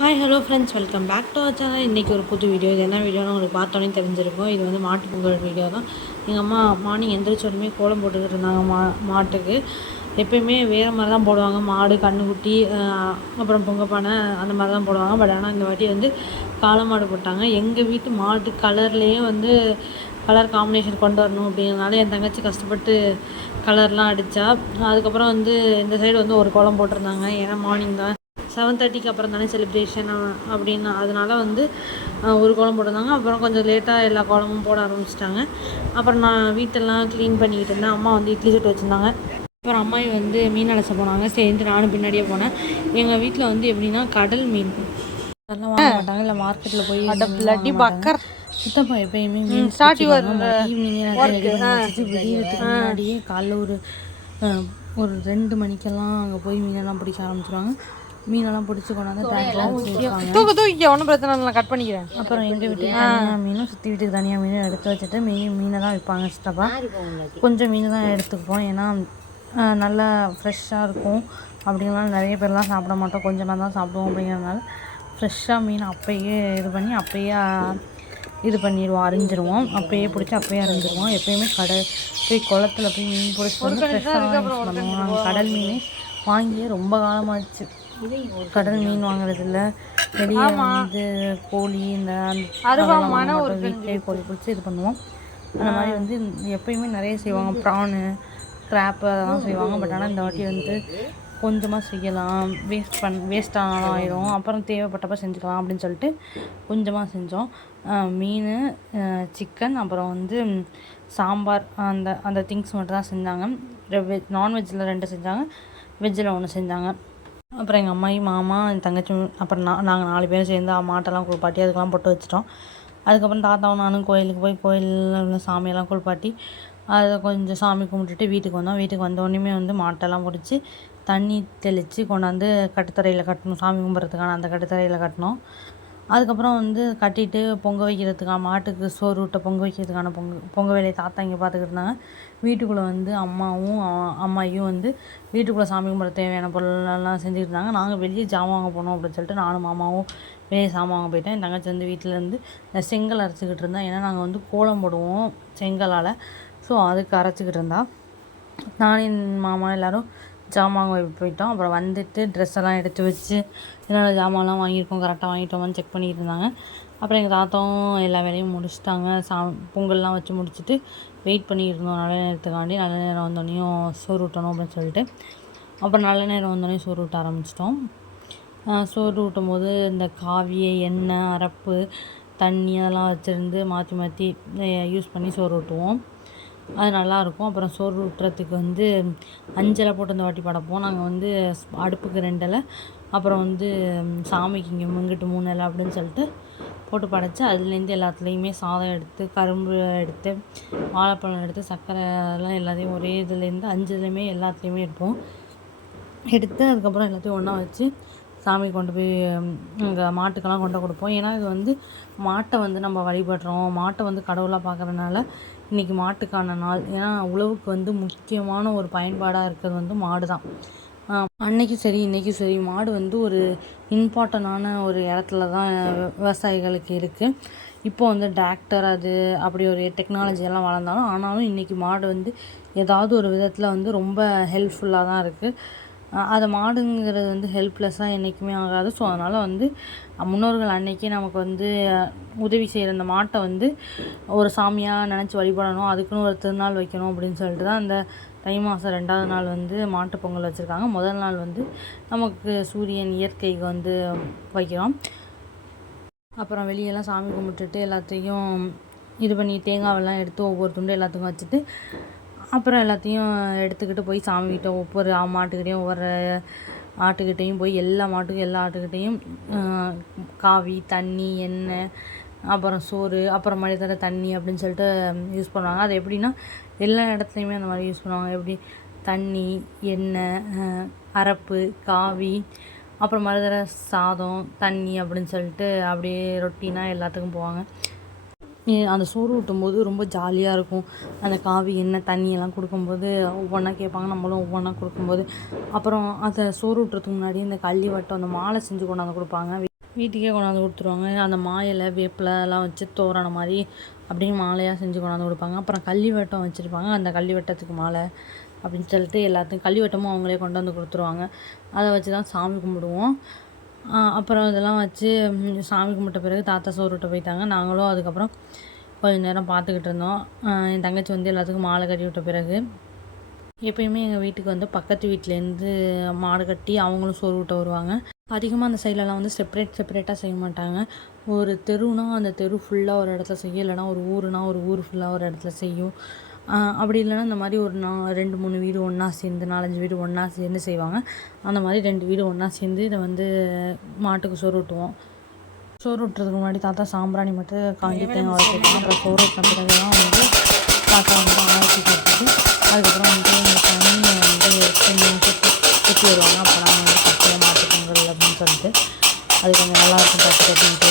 Hi hello friends, welcome back to our channel. இன்றைக்கி ஒரு புது வீடியோ. இது என்ன வீடியோன்னு உங்களுக்கு பார்த்தோன்னே தெரிஞ்சிருக்கும். இது வந்து மாட்டு பொங்கல் வீடியோ தான். எங்கள் அம்மா மார்னிங் எந்திரிச்சோடனே கோலம் போட்டுக்கிட்டு இருந்தாங்க. மாட்டுக்கு எப்பயுமே வேறு மாதிரி தான் போடுவாங்க. மாடு, கன்றுக்குட்டி, அப்புறம் பொங்கப்பானை அந்த மாதிரி தான் போடுவாங்க. பட் ஆனால் இந்த வாட்டி வந்து காளை மாடு போட்டாங்க. எங்கள் வீட்டு மாட்டு கலர்லேயே வந்து கலர் காம்பினேஷன் கொண்டு வரணும் அப்படிங்கிறதுனால என் தங்கச்சி கஷ்டப்பட்டு கலர்லாம் அடித்தா. அதுக்கப்புறம் வந்து இந்த சைடு வந்து ஒரு கோலம் போட்டிருந்தாங்க. ஏன்னா மார்னிங் தான் 7:30க்கு அப்புறம் தானே செலிப்ரேஷன் அப்படின்னு, அதனால் வந்து ஒரு கோலம் போட்டிருந்தாங்க. அப்புறம் கொஞ்சம் லேட்டாக எல்லா கோலமும் போட ஆரம்பிச்சிட்டாங்க. அப்புறம் நான் வீட்டெல்லாம் க்ளீன் பண்ணிக்கிட்டு இருந்தேன். அம்மா வந்து இட்லி சுட்டு வச்சுருந்தாங்க. அப்புறம் அம்மாயி வந்து மீன் அலச போனாங்க. சரின்ட்டு நானும் பின்னாடியே போனேன். எங்கள் வீட்டில் வந்து எப்படின்னா கடல் மீன் அதெல்லாம் வாங்க மாட்டாங்க. இல்லை மார்க்கெட்டில் போய் சித்தப்பா எப்பயுமே மீன் ஈவினிங்கே வச்சுட்டு விடியறதுக்கு முன்னாடியே காலைல ஒரு 2 மணிக்கெல்லாம் அங்கே போய் மீனெல்லாம் பிடிக்க ஆரம்பிச்சிடுவாங்க. மீனெல்லாம் பிடிச்சி கொண்டாந்து ஒன்றும் பிரச்சனை இல்லை, கட் பண்ணிக்கிறேன். அப்புறம் எங்கள் வீட்டுக்கு தனியாக மீனும் சுற்றி வீட்டுக்கு தனியாக மீனும் எடுத்து வச்சுட்டு மீனை தான் விற்பாங்க சித்தப்பா. கொஞ்சம் மீன் தான் எடுத்துக்குப்போம். ஏன்னா நல்லா ஃப்ரெஷ்ஷாக இருக்கும். அப்படிங்கிறனால நிறைய பேர்லாம் சாப்பிட மாட்டோம், கொஞ்சமாக தான் சாப்பிடுவோம். அப்படிங்கிறதுனால ஃப்ரெஷ்ஷாக மீன் அப்போயே அப்போயே இது பண்ணிடுவோம், அரிஞ்சிடுவோம். அப்போயே பிடிச்சி அப்போயே அரிஞ்சிடுவோம். எப்போயுமே போய் குளத்துல போய் மீன் பிடிச்சி வந்து ஃப்ரெஷ்ஷாக பண்ணுவோம். நாங்கள் கடல் மீன் வாங்கியே ரொம்ப காலமாகிடுச்சு. கடல் மீன் வாங்குறது இல்லை, வெளியே வந்து கோழி இந்த வீட்டிலே கோழி பிடிச்சி இது பண்ணுவோம். அந்த மாதிரி வந்து எப்பயுமே நிறைய செய்வாங்க. ப்ரானு, கிராப்பு அதெல்லாம் செய்வாங்க. பட் ஆனால் இந்த வாட்டி வந்து கொஞ்சமாக செய்யலாம், வேஸ்ட் ஆனாலும் ஆயிரும், அப்புறம் தேவைப்பட்டப்ப செஞ்சுக்கலாம் அப்படின்னு சொல்லிட்டு கொஞ்சமாக செஞ்சோம். மீன், சிக்கன், அப்புறம் வந்து சாம்பார், அந்த திங்ஸ் மட்டும் தான் செஞ்சாங்க. நான்வெஜ்ஜில் 2 செஞ்சாங்க, வெஜ்ஜில் 1 செஞ்சாங்க. அப்புறம் எங்கள் அம்மாயி, மாமா, என் தங்கச்சி, அப்புறம் நாங்கள் 4 பேரும் சேர்ந்து மாட்டெல்லாம் குளிப்பாட்டி அதுக்கெல்லாம் பொட்டு வச்சிட்டோம். அதுக்கப்புறம் தாத்தாவும் நானும் கோயிலுக்கு போய் கோயிலில் உள்ள சாமியெல்லாம் குளிப்பாட்டி அதை கொஞ்சம் சாமி கும்பிட்டுட்டு வீட்டுக்கு வந்தோம். வீட்டுக்கு வந்தோடனே வந்து மாட்டெல்லாம் பிடிச்சி தண்ணி தெளித்து கொண்டாந்து கட்டுத்தரையில் கட்டணும். சாமி கும்பிட்றதுக்கான அந்த கட்டுத்தரையில் கட்டினோம். அதுக்கப்புறம் வந்து கட்டிட்டு பொங்க வைக்கிறதுக்கான மாட்டுக்கு சோறு ஊட்ட பொங்க வைக்கிறதுக்கான பொங்க வேலையை தாத்தா இங்கே பார்த்துக்கிட்டு இருந்தாங்க. வீட்டுக்குள்ளே வந்து அம்மாயும் வந்து வீட்டுக்குள்ளே சாமி கும்பிட தேவையான பொருளெல்லாம் செஞ்சுக்கிட்டு இருந்தாங்க. நாங்கள் வெளியே ஜாமான் வாங்க போனோம் அப்படின்னு சொல்லிட்டு நானும் மாமாவும் வெளியே சாமான் வாங்க போயிட்டேன். என் தங்கச்சி வந்து வீட்டிலேருந்து இந்த செங்கல் அரைச்சிக்கிட்டு இருந்தா. ஏன்னா நாங்கள் வந்து கோலம் போடுவோம் செங்கலால். ஸோ அதுக்கு அரைச்சிக்கிட்டு இருந்தா. நானும் என் மாமா எல்லோரும் ஜாமான் போயிட்டோம். அப்புறம் வந்துட்டு ட்ரெஸ் எல்லாம் எடுத்து வச்சு என்னென்ன ஜாமான்லாம் வாங்கியிருக்கோம், கரெக்டாக வாங்கிட்டோமான்னு செக் பண்ணிக்கிட்டு இருந்தாங்க. அப்புறம் எங்கள் தாத்தாவும் எல்லா வேலையும் முடிச்சுட்டாங்க. பொங்கல்லாம் வச்சு முடிச்சுட்டு வெயிட் பண்ணிக்கிட்டு இருந்தோம் நல்ல நேரத்துக்காண்டி. நல்ல நேரம் வந்தோடனையும் சோறு ஊட்டணும் அப்படின்னு சொல்லிட்டு அப்புறம் நல்ல நேரம் வந்தோடனே சோறு ஊட்ட ஆரம்பிச்சிட்டோம். சோறு ஊட்டும் போது இந்த காவியை, எண்ணெய், அரப்பு, தண்ணி அதெல்லாம் வச்சுருந்து மாற்றி யூஸ் பண்ணி சோறு ஊட்டுவோம். அது நல்லாயிருக்கும். அப்புறம் சோறு ஊட்டுறதுக்கு வந்து 5 இலை போட்டு இந்த வாட்டி படைப்போம். நாங்கள் வந்து அடுப்புக்கு 2 இலை, அப்புறம் வந்து சாமிக்கு இங்கே இங்கிட்டு 3 இலை அப்படின்னு சொல்லிட்டு போட்டு படைச்சி அதுலேருந்து எல்லாத்துலேயுமே சாதம் எடுத்து, கரும்பு எடுத்து, வாழைப்பழம் எடுத்து, சர்க்கரை அதெல்லாம் எல்லாத்தையும் ஒரே இதுலேருந்து 5 இதுலேயுமே எல்லாத்துலேயுமே எடுத்து அதுக்கப்புறம் எல்லாத்தையும் ஒன்றா வச்சு சாமி கொண்டு போய் இங்கே மாட்டுக்கெல்லாம் கொண்டு கொடுப்போம். ஏன்னா இது வந்து மாட்டை வந்து நம்ம வழிபடுறோம், மாட்டை வந்து கடவுளாக பார்க்குறதுனால இன்றைக்கி மாட்டுக்கான நாள். ஏன்னா உழவுக்கு வந்து முக்கியமான ஒரு பயன்பாடாக இருக்கிறது வந்து மாடு தான். அன்றைக்கும் சரி இன்றைக்கும் சரி மாடு வந்து ஒரு இம்பார்ட்டண்டான ஒரு இடத்துல தான் விவசாயிகளுக்கு இருக்குது. இப்போ வந்து டிராக்டர் அது அப்படி ஒரு டெக்னாலஜி எல்லாம் வளர்ந்தாலும் ஆனாலும் இன்றைக்கி மாடு வந்து ஏதாவது ஒரு விதத்தில் வந்து ரொம்ப ஹெல்ப்ஃபுல்லாக தான் இருக்குது. அது மாடுங்கிறது வந்து ஹெல்ப்லெஸ்ஸாக என்றைக்குமே ஆகாது. ஸோ அதனால் வந்து முன்னோர்கள் அன்றைக்கி நமக்கு வந்து உதவி செய்கிற அந்த மாட்டை வந்து ஒரு சாமியாக நினச்சி வழிபடணும், அதுக்குன்னு ஒரு திருநாள் வைக்கணும் அப்படின்னு சொல்லிட்டு தான் அந்த தை மாதம் 2வது நாள் வந்து மாட்டுப் பொங்கல் வச்சுருக்காங்க. முதல் நாள் வந்து நமக்கு சூரியன் இயற்கைக்கு வந்து வைக்கிறோம். அப்புறம் வெளியெல்லாம் சாமி கும்பிட்டுட்டு எல்லாத்தையும் இது பண்ணி தேங்காவெல்லாம் எடுத்து ஒவ்வொரு துண்டு எல்லாத்துக்கும் வச்சுட்டு அப்புறம் எல்லாத்தையும் எடுத்துக்கிட்டு போய் சாமிக்கிட்ட ஒவ்வொரு மாட்டுக்கிட்டையும் ஒவ்வொரு ஆட்டுக்கிட்டையும் போய் எல்லா ஆட்டுக்கிட்டையும் காவி, தண்ணி, எண்ணெய், அப்புறம் சோறு, அப்புறம் மழை தண்ணி அப்படின்னு சொல்லிட்டு யூஸ் பண்ணுவாங்க. அது எப்படின்னா எல்லா இடத்துலையுமே அந்த மாதிரி யூஸ் பண்ணுவாங்க. எப்படி தண்ணி, எண்ணெய், அரப்பு, காவி, அப்புறம் மறுதர சாதம், தண்ணி அப்படின்னு சொல்லிட்டு அப்படியே ரொட்டீனாக எல்லாத்துக்கும் போவாங்க. அந்த சோறு ஊட்டும்போது ரொம்ப ஜாலியாக இருக்கும். அந்த காவி, எண்ணெய், தண்ணியெல்லாம் கொடுக்கும்போது ஒவ்வொன்றா கேட்பாங்க, நம்மளும் ஒவ்வொன்றா கொடுக்கும்போது. அப்புறம் அதை சோறு ஊட்டுறதுக்கு முன்னாடி இந்த கள்ளி வட்டம் அந்த மாலை செஞ்சு கொண்டாந்து கொடுப்பாங்க. வீட்டுக்கே கொண்டாந்து கொடுத்துருவாங்க. அந்த மாயிலை வேப்பிலை எல்லாம் வச்சு தோரண மாதிரி அப்படின்னு மாலையாக செஞ்சு கொண்டாந்து கொடுப்பாங்க. அப்புறம் கள்ளி வட்டம் வச்சுருப்பாங்க. அந்த கள்ளி வட்டத்துக்கு மாலை அப்படின்னு சொல்லிட்டு எல்லாத்தையும் கள்ளி வட்டமும் அவங்களே கொண்டு வந்து கொடுத்துருவாங்க. அதை வச்சு தான் சாமி கும்பிடுவோம். அப்புறம் இதெல்லாம் வச்சு சாமி கும்பிட்ட பிறகு தாத்தா சோறு விட்டு போயிட்டாங்க. நாங்களும் அதுக்கப்புறம் கொஞ்சம் நேரம் பார்த்துக்கிட்டு இருந்தோம். என் தங்கச்சி வந்து எல்லாத்துக்கும் மாலை கட்டி விட்ட பிறகு எப்பயுமே எங்கள் வீட்டுக்கு வந்து பக்கத்து வீட்டிலேருந்து மாடு கட்டி அவங்களும் சோறு விட்டு வருவாங்க. அதிகமாக அந்த சைட்லலாம் வந்து செப்பரேட்டாக செய்ய மாட்டாங்க. ஒரு தெருனா அந்த தெரு ஃபுல்லாக ஒரு இடத்துல செய்யும், இல்லைனா ஒரு ஊருனா ஒரு ஊர் ஃபுல்லாக ஒரு இடத்துல செய்யும். அப்படி இல்லைன்னா இந்த மாதிரி ஒரு 2-3 வீடு ஒன்றா சேர்ந்து 4-5 வீடு ஒன்றா சேர்ந்து செய்வாங்க. அந்த மாதிரி 2 வீடு ஒன்றா சேர்ந்து இதை வந்து மாட்டுக்கு சோறு விட்டுவோம். சோறு விட்டுறதுக்கு முன்னாடி தாத்தா சாம்பிராணி மட்டும் காஞ்சி தேங்காய் வச்சுருக்காங்க. அப்புறம் சோறு விட்ட பிறகு தான் வந்து தாத்தா வந்து ஆரத்தி கட்டிட்டு அதுக்கப்புறம் வந்து இந்த தண்ணியை வந்து கொஞ்சம் சுற்றி வருவாங்க. அப்போ நாங்கள் வந்து கட்டியாக மாட்டு பொங்கல் அப்படின்னு சொல்லிட்டு அது கொஞ்சம் நல்லாயிருக்கும் தட்டு கட்டிக்கிட்டு.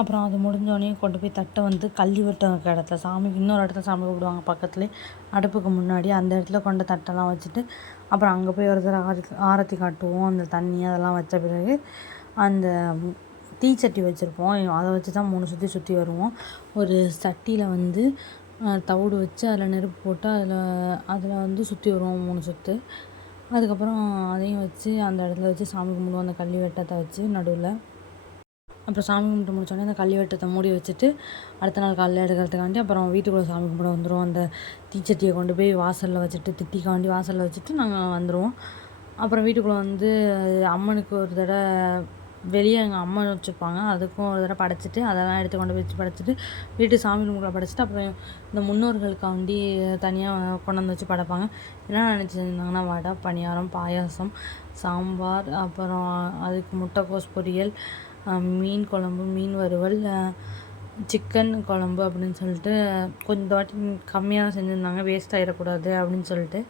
அப்புறம் அது முடிஞ்சோடனே கொண்டு போய் தட்டை வந்து கள்ளி வெட்ட இடத்துல சாமிக்கு இன்னொரு இடத்துல சாமி கூப்பிடுவாங்க பக்கத்துலேயே அடுப்புக்கு முன்னாடி. அந்த இடத்துல கொண்டு தட்டெல்லாம் வச்சுட்டு அப்புறம் அங்கே போய் ஒரு தடவை ஆரத்தி காட்டுவோம். அந்த தண்ணி அதெல்லாம் வச்ச பிறகு அந்த தீச்சட்டி வச்சுருப்போம். அதை வச்சு தான் 3 சுற்றி வருவோம். ஒரு சட்டியில் வந்து தவிடு வச்சு அதில் நெருப்பு போட்டு அதில் வந்து சுற்றி வருவோம் 3 சுற்று. அதுக்கப்புறம் அதையும் வச்சு அந்த இடத்துல வச்சு சாமி கும்பிடுவோம் அந்த கள்ளி வெட்டத்தை வச்சு நடுவில். அப்புறம் சாமி கும்பிட்டு முடிச்சோடனே அந்த கள்ளி வெட்டத்தை மூடி வச்சுட்டு அடுத்த நாள் காலையில் எடுக்கிறதுக்காண்டி அப்புறம் வீட்டுக்குள்ளே சாமி கும்பிட வந்துடுவோம். அந்த தீச்சட்டியை கொண்டு போய் வாசலில் வச்சுட்டு திட்டிக்காண்டி வாசலில் வச்சுட்டு நாங்கள் வந்துடுவோம். அப்புறம் வீட்டுக்குள்ளே வந்து அம்மனுக்கு ஒரு தடவை வெளியே எங்கள் அம்மன் வச்சுருப்பாங்க, அதுக்கும் ஒரு தடவை படைச்சிட்டு அதெல்லாம் எடுத்து கொண்டு வச்சு படைச்சிட்டு வீட்டு சாமி ரூமுக்குள்ளே படைச்சிட்டு அப்புறம் இந்த முன்னோர்களுக்காண்டி தனியாக கொண்டாந்து வச்சு படைப்பாங்க. என்ன நினச்சிருந்தாங்கன்னா வடை, பணியாரம், பாயாசம், சாம்பார், அப்புறம் அதுக்கு முட்டைக்கோஸ் பொரியல், மீன் குழம்பு, மீன் வறுவல், சிக்கன் குழம்பு அப்படின்னு சொல்லிட்டு கொஞ்சம் வாட்டி கம்மியாக செஞ்சுருந்தாங்க, வேஸ்ட் ஆகிடக்கூடாது அப்படின்னு சொல்லிட்டு.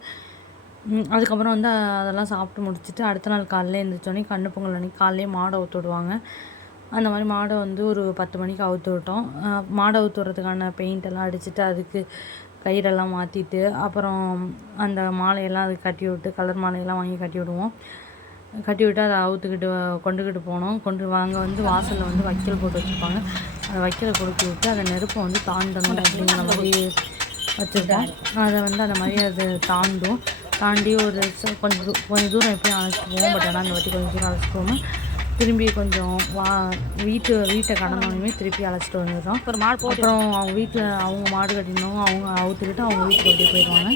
அதுக்கப்புறம் வந்து அதெல்லாம் சாப்பிட்டு முடிச்சுட்டு அடுத்த நாள் காலையில் எழுந்திரிச்சோடனே கண்ணு பொங்கல் அன்றைக்கி காலையிலே மாடை அவுத்து விடுவாங்க. அந்த மாதிரி மாடை வந்து ஒரு 10 மணிக்கு அவுத்து விட்டோம். மாடை அவுத்து விட்றதுக்கான பெயிண்டெல்லாம் அடிச்சுட்டு அதுக்கு கயிறெல்லாம் மாற்றிட்டு அப்புறம் அந்த மாலையெல்லாம் அதுக்கு கட்டி விட்டு கலர் மாலையெல்லாம் வாங்கி கட்டி விடுவோம். கட்டி விட்டு அதை அவுத்துக்கிட்டு கொண்டுக்கிட்டு போனோம். அங்கே வந்து வாசலில் வந்து வைக்கல் போட்டு வச்சுருப்பாங்க. அந்த வைக்கலை கொடுத்து விட்டு அதை நெருப்பை வந்து தாண்டணும் அப்படிங்கிற மாதிரி வச்சுருப்போம். அதை வந்து அந்த மாதிரி அது தாண்டி ஒரு கொஞ்சம் தூரம் எப்படியும் அழைச்சிட்டு போவோம். பட் ஆனால் அந்த வாட்டி கொஞ்சம் தூரம் அழைச்சிட்டு போவோம். திரும்பி கொஞ்சம் வீட்டை கடந்தோடனே திருப்பி அழைச்சிட்டு வந்துடுறோம். அப்புறம் அவங்க வீட்டில் அவங்க மாடு கட்டினவங்க அவங்க அவுத்துக்கிட்டு அவங்க வீட்டுக்கு அப்படியே போயிடுவாங்க.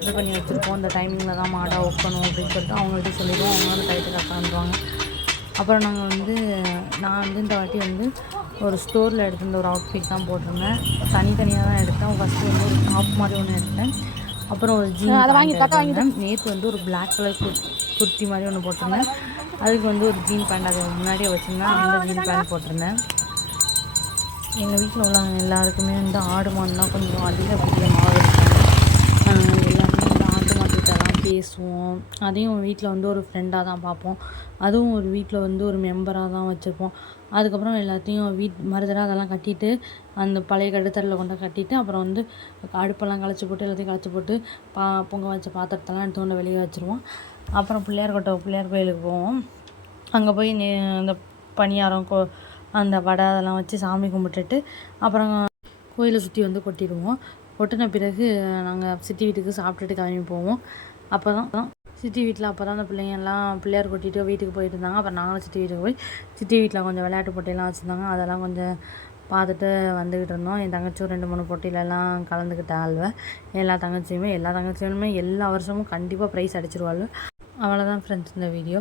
இது பண்ணி வச்சுருப்போம். இந்த டைமிங்கில் தான் மாடாக வைக்கணும் அப்படின்னு சொல்லிட்டு அவங்கள்ட்ட சொல்லிடுவோம். அவங்க வந்து டைட்டு கரெக்டாக வந்துடுவாங்க. அப்புறம் நான் வந்து இந்த வாட்டி வந்து ஒரு ஸ்டோரில் எடுத்திருந்த ஒரு அவுட்ஃபிட் தான் போட்டிருந்தேன். தனித்தனியாக தான் எடுத்தேன். ஃபஸ்ட்டு வந்து ஒரு டாப் மாதிரி ஒன்று எடுத்தேன். அப்புறம் ஒரு ஜீன் எடுத்தேன். நேற்று வந்து ஒரு பிளாக் கலர் குர்த்தி மாதிரி ஒன்று போட்டிருந்தேன். அதுக்கு வந்து ஒரு ஜீன் பேண்ட் அதை முன்னாடியே வச்சுருந்தேன். அந்த ஜீன் பேண்ட் போட்டிருந்தேன். எங்கள் வீட்டில் உள்ளவங்க எல்லாருக்குமே வந்து ஆடு மாடுனா கொஞ்சம் அதிக பிரியமாக இருக்காங்க. எல்லாருமே வந்து ஆட்டு மாட்டுக்கிட்டலாம் பேசுவோம். அதையும் வீட்டில் வந்து ஒரு ஃப்ரெண்டாக தான் பார்ப்போம். அதுவும் ஒரு வீட்டில் வந்து ஒரு மெம்பராக தான் வச்சுருப்போம். அதுக்கப்புறம் எல்லாத்தையும் மறுதடவை அதெல்லாம் கட்டிட்டு அந்த பழைய கடுத்தரில் கொண்டு கட்டிட்டு அப்புறம் வந்து அடுப்பெல்லாம் களைச்சி போட்டு எல்லாத்தையும் களைச்சி போட்டு பொங்க வச்ச பாத்திரத்தெல்லாம் எடுத்து கொண்டு வெளியே வச்சுருவோம். அப்புறம் பிள்ளையார் கோயிலுக்கு போவோம். அங்கே போய் அந்த பணியாரம் அந்த வடை அதெல்லாம் வச்சு சாமி கும்பிட்டுட்டு அப்புறம் கோயிலை சுற்றி வந்து கொட்டிடுவோம். கொட்டின பிறகு நாங்கள் சித்தி வீட்டுக்கு சாப்பிட்டுட்டு கிளம்பி போவோம். அப்போ தான் சித்தி வீட்டில் அப்போ தான் அந்த பிள்ளைங்கள்லாம் பிள்ளையார் கூட்டிகிட்டு வீட்டுக்கு போயிட்டு இருந்தாங்க. அப்புறம் நாங்களும் சித்தி வீட்டுக்கு போய் சித்தி வீட்டில் கொஞ்சம் விளையாட்டு போட்டியெல்லாம் வச்சுருந்தாங்க. அதெல்லாம் கொஞ்சம் பார்த்துட்டு வந்துக்கிட்டு இருந்தோம். என் தங்கச்சியும் 2-3 போட்டியிலலாம் கலந்துக்கிட்டாள்வ. எல்லா தங்கச்சியுமே எல்லா வருஷமும் கண்டிப்பாக ப்ரைஸ் அடிச்சிருவாள். அவ்வளோதான் ஃப்ரெண்ட்ஸ் இந்த வீடியோ.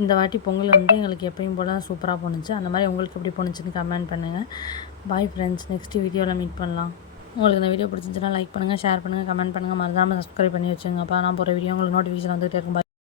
இந்த வாட்டி பொங்கல் வந்து எங்களுக்கு எப்பயும் போல் சூப்பராக போணுச்சு. அந்த மாதிரி உங்களுக்கு எப்படி போணுச்சுன்னு கமெண்ட் பண்ணுங்கள். பாய் ஃப்ரெண்ட்ஸ், நெக்ஸ்ட் வீடியோவில் மீட் பண்ணலாம். உங்களுக்கு இந்த வீடியோ பிடிச்சிருந்துச்சுன்னா லைக் பண்ணுங்கள், ஷேர் பண்ணுங்கள், கமெண்ட் பண்ணுங்கள், மறக்காமல் சப்ஸ்கிரைப் பண்ணி வச்சுங்க. அப்போ நான் போகிற வீடியோ உங்களுக்கு நோட்டிஃபிகேஷன் வந்துகிட்டே இருக்கும்.